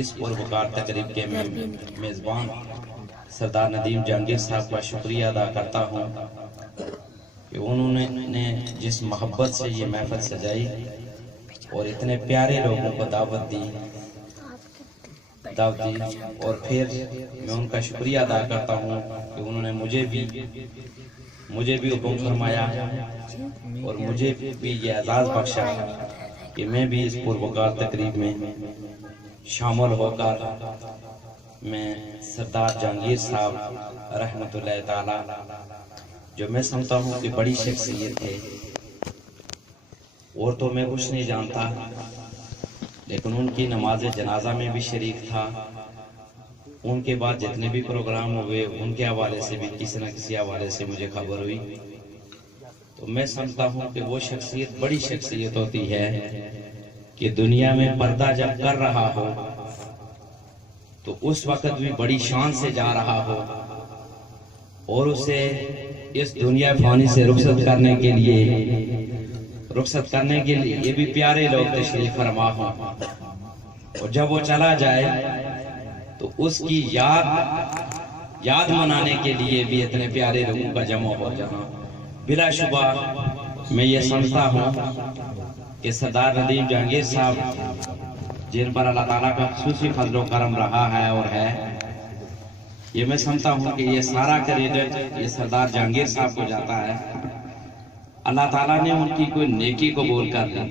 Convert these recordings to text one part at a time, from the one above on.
اس پروکار تقریب کے میزبان سردار ندیم جہانگیر صاحب کا شکریہ ادا کرتا ہوں کہ انہوں نے جس محبت سے یہ محفل سجائی اور اتنے پیارے لوگوں کو دعوت دی اور پھر میں ان کا شکریہ ادا کرتا ہوں کہ انہوں نے مجھے بھی حکم فرمایا اور مجھے بھی یہ اعزاز بخشا کہ میں بھی اس پروکار تقریب میں شامل ہو کر میں سردار جہانگیر صاحب رحمت اللہ تعالی جو میں سمجھتا ہوں کہ بڑی شخصیت ہے اور تو میں کچھ نہیں جانتا لیکن ان کی نماز جنازہ میں بھی شریک تھا. ان کے بعد جتنے بھی پروگرام ہوئے ان کے حوالے سے بھی کسی نہ کسی حوالے سے مجھے خبر ہوئی تو میں سمجھتا ہوں کہ وہ شخصیت بڑی شخصیت ہوتی ہے کہ دنیا میں پردہ جب کر رہا ہو تو اس وقت بھی بڑی شان سے جا رہا ہو اور اسے اس دنیا فانی سے رخصت کرنے کے لیے یہ بھی پیارے لوگ تشریف فرما ہوں اور جب وہ چلا جائے تو اس کی یاد منانے کے لیے بھی اتنے پیارے لوگوں کا جمع ہو جانا. بلا شبہ میں یہ سمجھتا ہوں کہ سردار ندیم جہانگیر صاحب جن پر اللہ تعالیٰ کا خصوصی فضل و کرم رہا ہے اور ہے یہ میں سمجھتا ہوں کہ یہ سارا کریڈٹ یہ سردار جہانگیر صاحب کو جاتا ہے. اللہ تعالیٰ نے ان کی کوئی نیکی قبول کر دی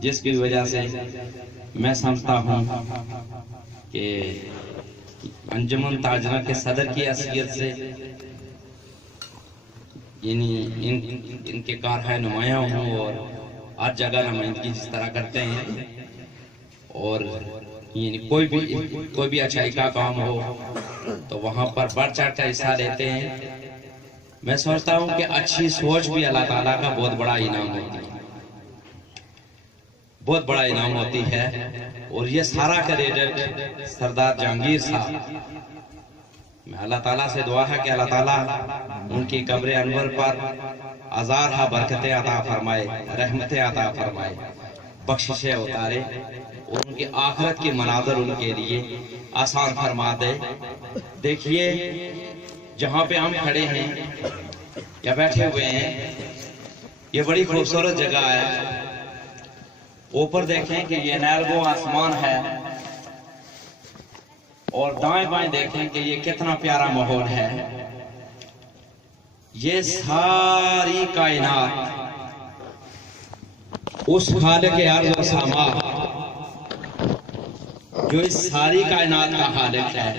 جس کی وجہ سے میں سمجھتا ہوں کہ انجمن تاجرہ کے صدر کی حیثیت سے یعنی ان کے کارخانے نمایاں ہوں اور ہر جگہ نمائندگی جس طرح کرتے ہیں اور یعنی کوئی بھی اچھائی کا کام ہو تو وہاں پر بڑھ چڑھ کر حصہ لیتے ہیں. میں سوچتا ہوں کہ اچھی سوچ بھی اللہ تعالیٰ کا بہت بڑا انعام ہوتی ہے اور یہ سارا کریڈٹ سردار جہانگیر صاحب میں اللہ تعالیٰ سے دعا ہے کہ اللہ تعالیٰ ان کی قبر انور پر ہزارہ برکتیں عطا فرمائے رحمتیں عطا فرمائے بخششیں اتارے اور ان کی آخرت کے مناظر ان کے لیے آسان فرما دے. دیکھیے جہاں پہ ہم کھڑے ہیں یا بیٹھے ہوئے ہیں یہ بڑی خوبصورت جگہ ہے. اوپر دیکھیں کہ یہ نیلگو آسمان ہے اور دائیں بائیں دیکھیں کہ یہ کتنا پیارا ماحول ہے. یہ ساری کائنات اس خالق ارض و سما جو اس ساری کائنات کا خالق ہے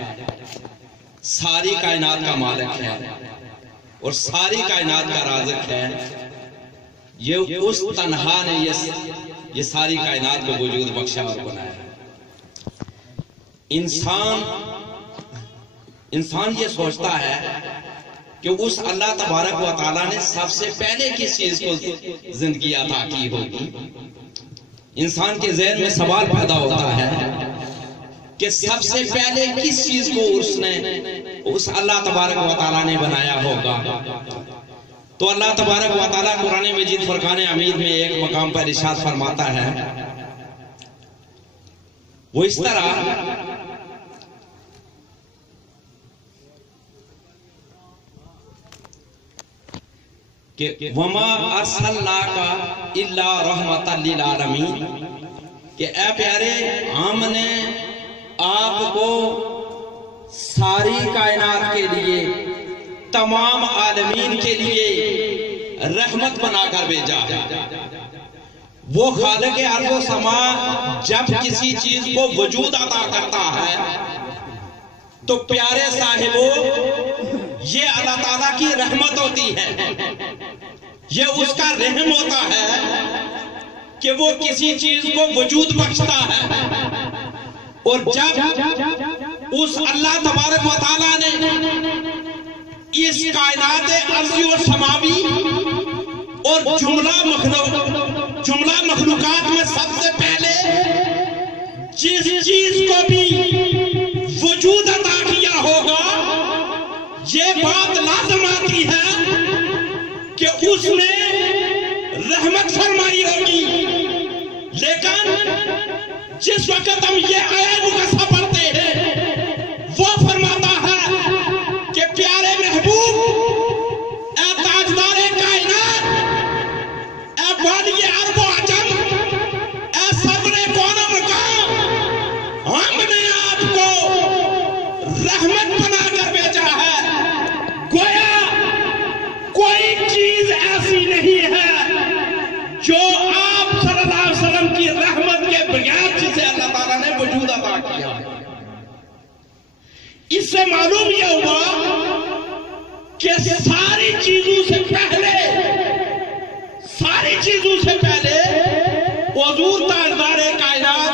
ساری کائنات کا مالک ہے اور ساری کائنات کا رازق ہے. یہ اس تنہا نے یہ ساری کائنات کو وجود بخشا اور بنایا. انسان یہ سوچتا ہے کہ اس اللہ تبارک و تعالیٰ نے سب سے پہلے کس چیز کو زندگی عطا کی ہوگی. انسان کے ذہن میں سوال پیدا ہوتا ہے کہ سب سے پہلے کس چیز کو اس اللہ تبارک و تعالیٰ نے بنایا ہوگا. تو اللہ تبارک و تعالیٰ قرآن مجید فرقان حمید میں ایک مقام پر ارشاد فرماتا ہے وہ اس طرح کہ وَمَا أَرْسَلْنَاكَ إِلَّا رَحْمَةً لِلْعَالَمِينَ کہ اے پیارے ہم نے آپ کو ساری کائنات کے لیے تمام عالمین کے لیے رحمت بنا کر بھیجا. وہ خالق ارض و سما جب کسی چیز کو وجود عطا کرتا ہے تو پیارے صاحبوں یہ اللہ تعالیٰ کی رحمت ہوتی ہے. یہ اس کا رحم ہوتا ہے کہ وہ کسی چیز کو وجود بخشتا ہے اور جب اس اللہ تبارک و تعالیٰ نے اس کائنات ارضی و سماوی اور جملہ مخلوقات میں سب سے پہلے جس چیز کو بھی وجود عطا کیا ہوگا یہ بات لازم آتی ہے کہ اس نے رحمت فرمائی ہوگی. لیکن جس وقت ہم یہ آیت وجود عطا کیا ہے۔ اس سے معلوم یہ ہوا کہ ساری چیزوں سے پہلے حضور تاجدار کائنات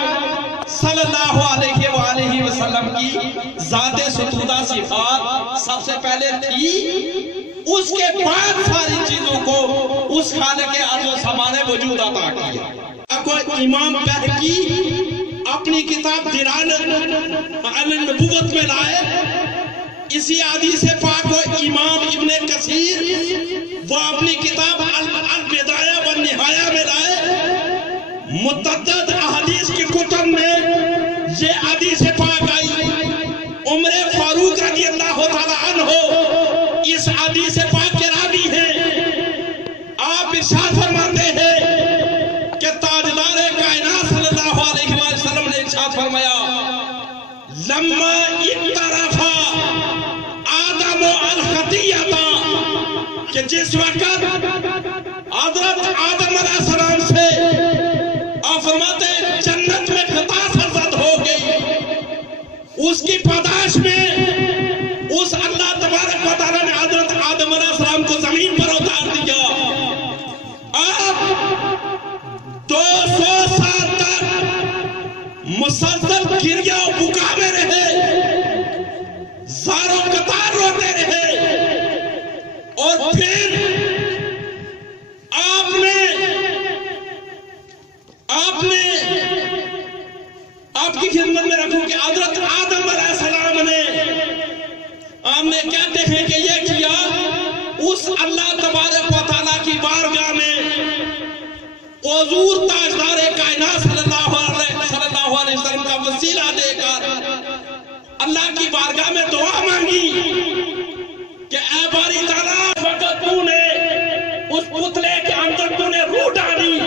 صلی اللہ علیہ وآلہ وسلم کی ذات ستودہ صفات سب سے پہلے تھی، اس کے بعد ساری چیزوں کو اس خالق عرض و سما نے وجود عطا کیا۔ اب کوئی امام بہقی اپنی کتاب دلالت علی النبوت میں لائے، اسی حدیث پاک کو امام ابن کثیر وہ اپنی کتاب البدایہ والنہایہ میں لائے۔ متعدد احادیث کی کتب میں یہ حدیث پاک آئی۔ عمر فاروق رضی اللہ تعالیٰ عنہ اس حدیث پاک کے راوی ہیں۔ آپ ارشاد فرماتے ہیں کہ تاجدار کائنات صلی اللہ علیہ وسلم نے ارشاد فرمایا، لما اقترف آدم الخطیہ، کہ جس وقت حضرت آدم علیہ السلام سے آپ فرماتے ہیں جنت میں خطا سرزد ہو گئی، اس کی پاداش میں اس اللہ تبارک و تعالیٰ نے حضرت آدم علیہ السلام کو زمین پر اتار دیا۔ آپ 200 سال تک مسلسل گریہ و بکا میں رہے، زار و قطار روتے رہے، اور پھر آپ کی خدمت میں رکھوں کہ حضرت آدم علیہ السلام نے ہم نے کہتے ہیں کہ یہ کیا، اس اللہ تبارک و تعالیٰ کی بارگاہ میں حضور تاجدار کائنات صلی اللہ علیہ وسلم کا وسیلہ دے کر اللہ کی بارگاہ میں دعا مانگی کہ اے باری تعالیٰ، وقت تو نے اس پتلے کے اندر تو نے روح ڈالی،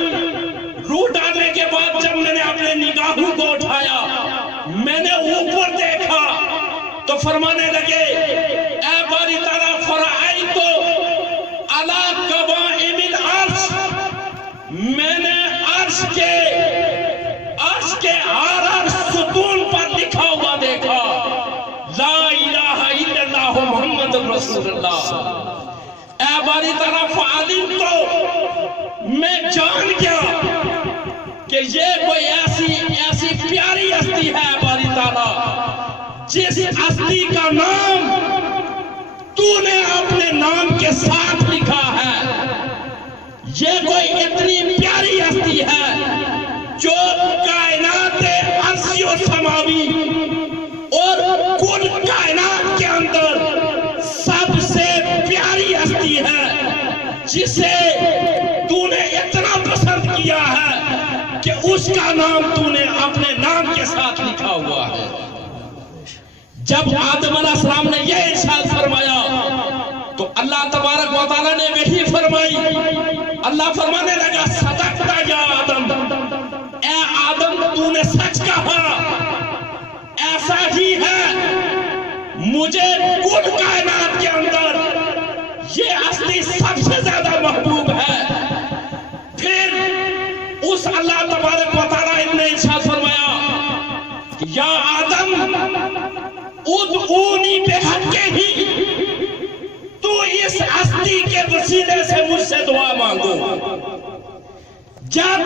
روح ڈالنے کے بعد جب میں نے اپنے نگاہوں کو اٹھایا، میں نے اوپر دیکھا تو فرمانے لگے، اے باری تعالیٰ، فرأیت علی قوائم العرش، میں نے عرش کے ہر ستون پر لکھا ہوا دیکھا، لا الہ الا اللہ محمد رسول اللہ۔ اے باری تعالیٰ، فعلم تو میں جان گیا کہ یہ کوئی ایسی پیاری ہستی ہے باری تعالیٰ، جس ہستی کا نام تو نے اپنے نام کے ساتھ لکھا ہے۔ یہ کوئی اتنی پیاری ہستی ہے جو کائنات ارضی و سماوی اور کل کائنات کے اندر سب سے پیاری ہستی ہے، جسے تو نے اتنا پسند کیا ہے کہ اس کا نام تو نے اپنے نام کے ساتھ لکھا ہوا ہے۔ جب آدم علیہ السلام نے یہ ارشاد فرمایا تو اللہ تبارک و تعالیٰ نے وحی فرمائی۔ اللہ فرمانے لگا، صدقتا یا آدم، اے آدم تو نے سچ کہا، ایسا ہی ہے، مجھے کل کائنات کے اندر یہ ہستی سب سے زیادہ محبوب ہے۔ پھر اس اللہ تبارک و تعالیٰ نے ارشاد فرمایا، یا آدم ادعونی بحق ہی، تو اس ہستی کے وسیلے سے مجھ سے دعا مانگو۔ جب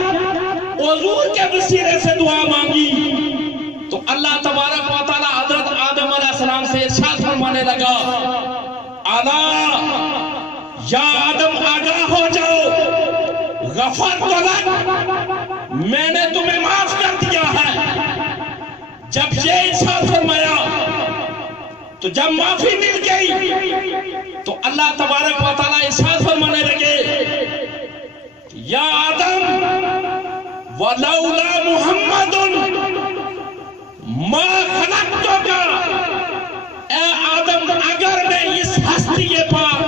حضور کے وسیلے سے دعا مانگی تو اللہ تبارک و تعالیٰ حضرت آدم علیہ السلام سے ارشاد فرمانے لگا، الا یا آدم آگاہ ہو جاؤ، غفرت لک، میں نے تمہیں معاف کر دیا ہے۔ جب یہ ارشاد فرمایا تو جب معافی مل گئی تو اللہ تبارک و تعالیٰ ارشاد فرمانے لگے، یا آدم ولولا محمد ما خلقتک، اے آدم اگر میں اس ہستی پر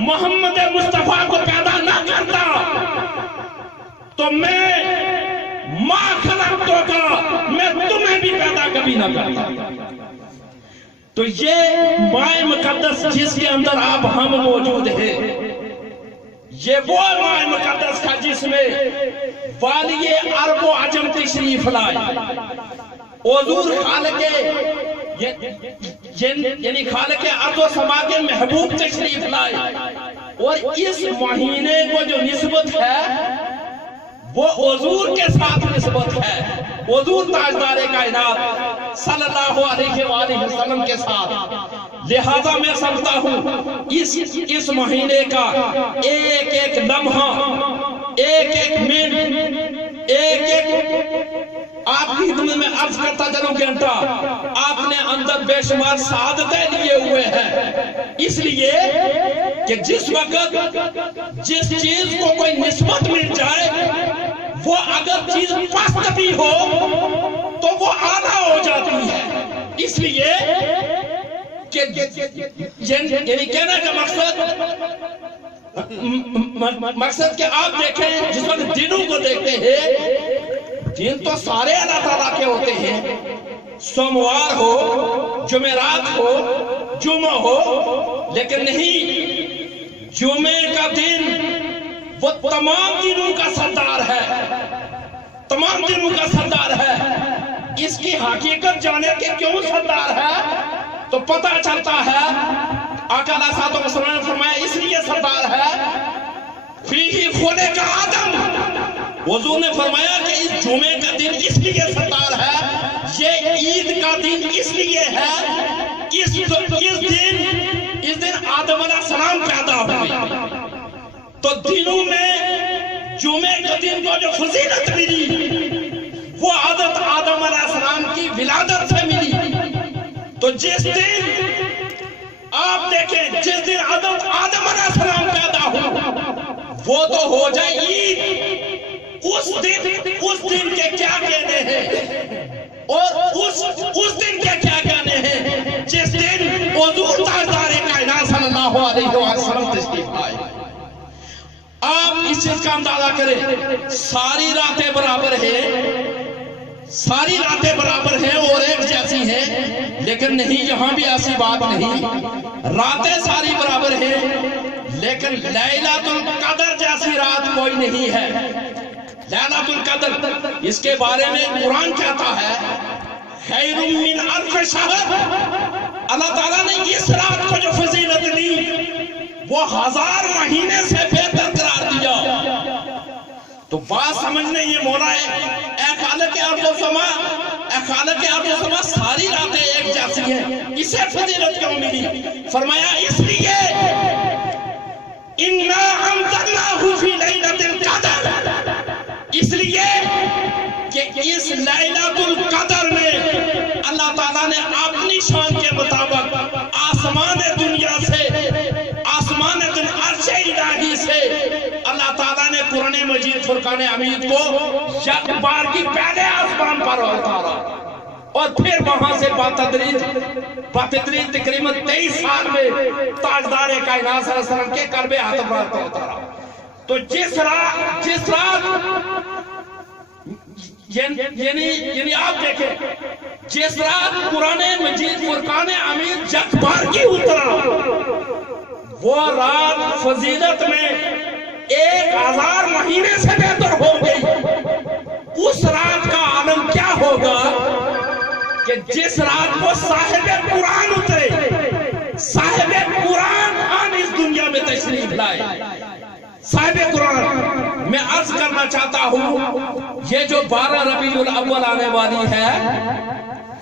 محمد مصطفیٰ کو پیدا نہ کرتا تو میں ما خلقتک، میں تمہیں بھی پیدا کبھی نہ کرتا۔ تو یہ مائع مقدس جس کے اندر آپ ہم موجود ہیں، یہ وہ مائع مقدس تھا جس میں والی عرب و عجم تشریف لائے۔ حضور خالق یعنی خالق ارض و سما کے محبوب تشریف لائے، اور اس مہینے کو جو نسبت ہے وہ حضور کے ساتھ نسبت ہے، حضور تاجدار کائنات صلی اللہ علیہ وآلہ وسلم کے ساتھ۔ لہذا میں سمجھتا ہوں اس مہینے کا ایک ایک لمحہ، ایک ایک منٹ، ایک ایک آپ کی خدمت میں عرض کرتا چلوں گھنٹہ آپ نے اندر بے شمار سعادتیں لیے ہوئے ہیں، اس لیے کہ جس وقت جس چیز کو کوئی نسبت مل جائے وہ اگر چیز پست بھی ہو تو وہ اعلیٰ ہو جاتی ہے۔ اس لیے کہ یعنی کہنے کا مقصد کہ آپ دیکھیں جس وقت دنوں کو دیکھتے ہیں، دن تو سارے اللہ تعالیٰ کے ہوتے ہیں، سوموار ہو، جمعرات ہو، جمعہ ہو، لیکن نہیں، جمعے کا دن وہ تمام دنوں کا سردار ہے، تمام دنوں کا سردار ہے۔ اس کی حقیقت جانے کے کیوں سردار ہے تو پتہ چلتا ہے، آقا علیہ الصلوۃ والسلام نے فرمایا اس لیے سردار ہے، فیہ خلق آدم، حضور نے فرمایا کہ اس جمعے کا دن اس لیے سردار ہے، یہ عید کا دن اس لیے ہے، اس دن آدم علیہ السلام پیدا ہوئے۔ تو دنوں میں جمعے کے دن کو جو فضیلت ملی وہ حضرت آدم علیہ السلام کی ولادت سے ملی۔ تو جس دن آپ دیکھیں جس دن حضرت آدم علیہ السلام پیدا ہو وہ تو ہو جائے عید، اس دن کے کیا کہنے ہیں، اور اس دن کے کیا کہنے ہیں جس دن حضور تاجدار کائنات صلی اللہ علیہ وسلم تشریف آئے۔ آپ اس چیز کا اندازہ کریں، ساری راتیں برابر ہیں، ساری راتیں برابر ہیں اور ایک جیسی ہیں، لیکن نہیں، یہاں بھی ایسی بات نہیں، راتیں ساری برابر ہیں لیکن لیلۃ القدر جیسی رات کوئی نہیں ہے۔ لیلۃ القدر اس کے بارے میں قرآن کہتا ہے خیر من الف شہر، اللہ تعالیٰ نے اس رات کو جو فضیلت لی وہ 1000 مہینے سے بہتر قرار دیا۔ تو بات سمجھنے یہ مولا ہے، اے خالق ارض و سما، اے خالق ارض و سما، ساری راتیں ایک جیسی ہیں، اسے فضیلت کیوں ملی؟ فرمایا اس لیے اِنَّا أَنزَلْنَاهُ فِي لَيْلَةِ الْقَدْرِ، اس لیے کہ اس لیلۃ القدر میں اللہ تعالیٰ نے اپنی شان کے مطابق آسمان دنیا سے، آسمان عرش الہی سے اللہ تعالیٰ نے قرآن مجید فرقان حمید کو یک بار کی پہلے آسمان پر اتارا، اور پھر وہاں سے بتدریج تقریباً 23 سال میں تاجدار کائنات صلی اللہ علیہ وسلم کے قلب اعتبار کو اتارا۔ تو جس رات یعنی آپ دیکھیں جس رات قرآن مجید فرقان حمید یک بار کی اترا وہ رات فضیلت میں 1000 مہینے سے بہتر ہو گئی۔ اس رات کا عالم کیا ہوگا کہ جس رات کو صاحب قرآن اترے، صاحب قرآن آن اس دنیا میں تشریف لائے، صاحب قرآن۔ میں عرض کرنا چاہتا ہوں یہ جو 12 ربیع الاول آنے والی ہے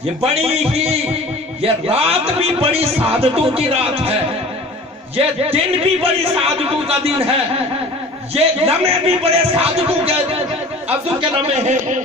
یہ بڑی ہی، یہ رات بھی بڑی سعادتوں کی رات ہے، یہ دن بھی بڑی سعادتوں کا دن ہے، یہ لمحے بھی بڑے سعادتوں کے لمحے ہیں۔